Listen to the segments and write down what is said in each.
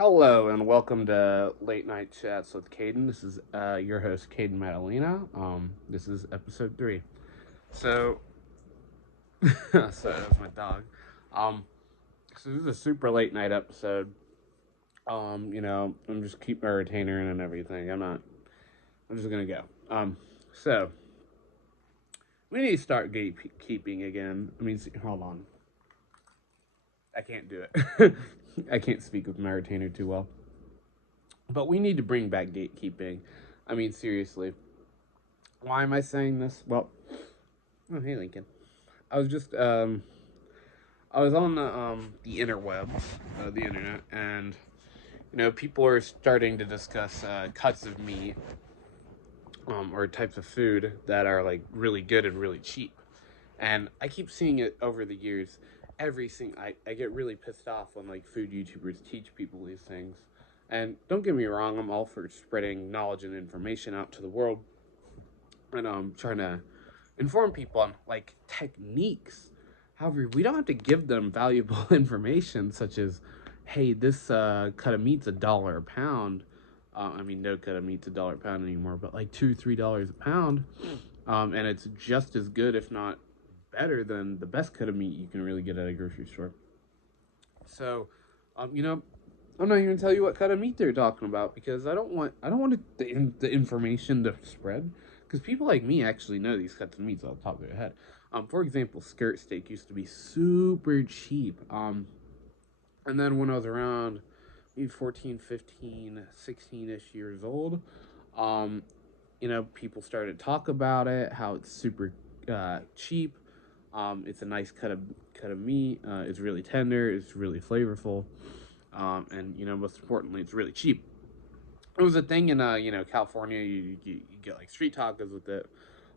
Hello and welcome to Late Night Chats with Caden. This is your host, Caden Madalena. This is episode 3. So, so that's my dog. Um, so this is a super late night episode. I'm just keeping my retainer in and everything. I'm just gonna go. So we need to start gatekeeping again. Hold on. I can't do it. I can't speak with my retainer too well. But we need to bring back gatekeeping. Seriously. Why am I saying this? Well, oh hey Lincoln. I was just I was on the interwebs, the internet, and people are starting to discuss cuts of meat or types of food that are like really good and really cheap. And I keep seeing it over the years. I get really pissed off when like food YouTubers teach people these things. And don't get me wrong, I'm all for spreading knowledge and information out to the world, and trying to inform people on like techniques. However, we don't have to give them valuable information such as, hey, this cut of meat's $1 a pound. No cut of meat's $1 a pound anymore, but like $2-3 a pound, and it's just as good, if not better, than the best cut of meat you can really get at a grocery store. So, um, you know, I'm not even gonna tell you what cut of meat they're talking about because I don't want the information to spread because people like me actually know these cuts of meats off the top of their head. For example, skirt steak used to be super cheap. And then when I was around maybe 14, 15, 16-ish years old, um, people started to talk about it, how it's super cheap. It's a nice cut of meat. It's really tender. It's really flavorful. And most importantly, it's really cheap. It was a thing in California. You get like street tacos with it,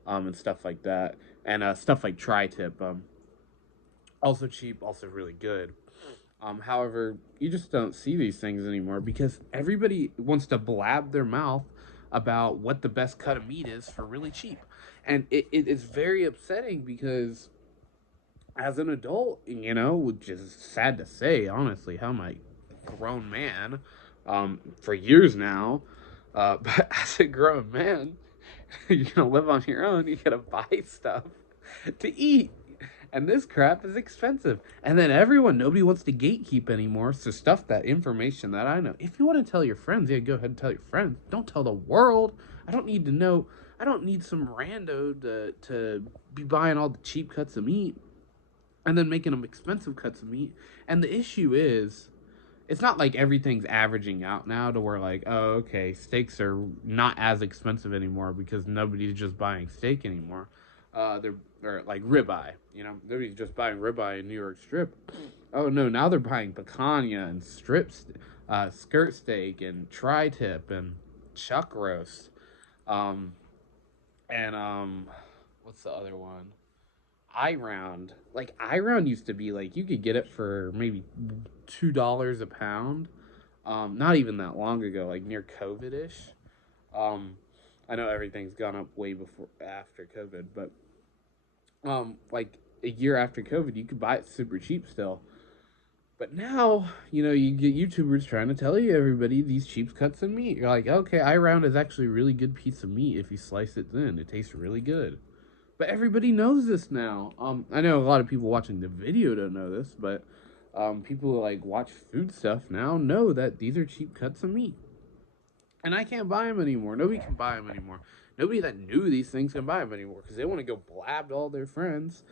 and stuff like that, and stuff like tri-tip. Also cheap, also really good. However, you just don't see these things anymore because everybody wants to blab their mouth about what the best cut of meat is for really cheap, and it is very upsetting because as an adult, which is sad to say, honestly, how my grown man, for years now, but as a grown man, you're gonna live on your own. You gotta buy stuff to eat, and this crap is expensive. And then nobody wants to gatekeep anymore. So that information that I know. If you want to tell your friends, yeah, go ahead and tell your friends. Don't tell the world. I don't need to know. I don't need some rando to be buying all the cheap cuts of meat and then making them expensive cuts of meat. And the issue is, it's not like everything's averaging out now to where like, oh, okay, steaks are not as expensive anymore because nobody's just buying steak anymore. They're or like ribeye, nobody's just buying ribeye in New York Strip. Oh no, now they're buying picanha and skirt steak and tri-tip and chuck roast. Um, and what's the other one? I round. Like I round used to be like you could get it for maybe $2 a pound. Not even that long ago, like near COVID ish. Um, I know everything's gone up way before after COVID, but like a year after COVID, you could buy it super cheap still. But now, you get YouTubers trying to tell you everybody these cheap cuts of meat. You're like, okay, I round is actually a really good piece of meat if you slice it thin. It tastes really good. But everybody knows this now. I know a lot of people watching the video don't know this, but people who like watch food stuff now know that these are cheap cuts of meat, and I can't buy them anymore. Nobody can buy them anymore. Nobody that knew these things can buy them anymore because they want to go blab to all their friends,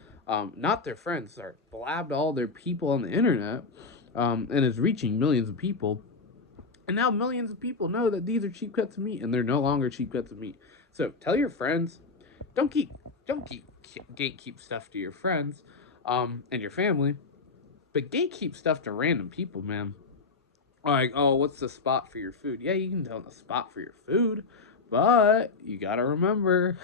not their friends, sorry, blab to all their people on the internet, and it's reaching millions of people. And now millions of people know that these are cheap cuts of meat, and they're no longer cheap cuts of meat. So tell your friends, don't keep don't keep gatekeep stuff to your friends, and your family, but gatekeep stuff to random people, man. Like, oh, what's the spot for your food? Yeah, you can tell the spot for your food, but you gotta remember,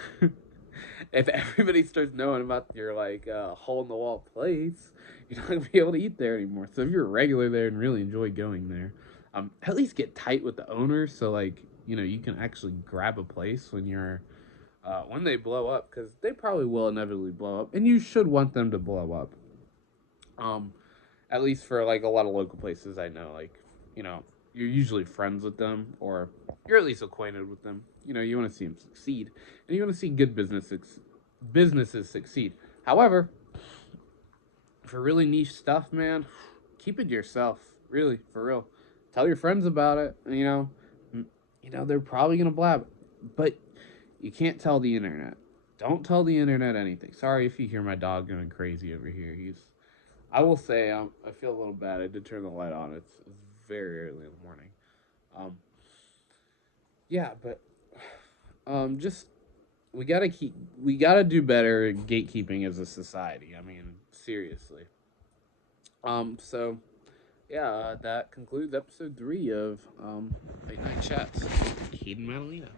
if everybody starts knowing about your like hole in the wall place, you're not gonna be able to eat there anymore. So if you're a regular there and really enjoy going there, at least get tight with the owner so like you can actually grab a place when they blow up because they probably will inevitably blow up, and you should want them to blow up. Um, at least for like a lot of local places I know, like you're usually friends with them, or you're at least acquainted with them. You know, you want to see them succeed, and you want to see good businesses succeed. However, for really niche stuff, man, keep it to yourself. Really, for real. Tell your friends about it. They're probably gonna blab, but you can't tell the internet. Don't tell the internet anything. Sorry if you hear my dog going crazy over here. I will say, I feel a little bad. I did turn the light on. It's very early in the morning. Um, yeah, but just we gotta do better at gatekeeping as a society. I mean, seriously. So yeah, that concludes episode 3 of Late Night Chats. Hayden Madalena.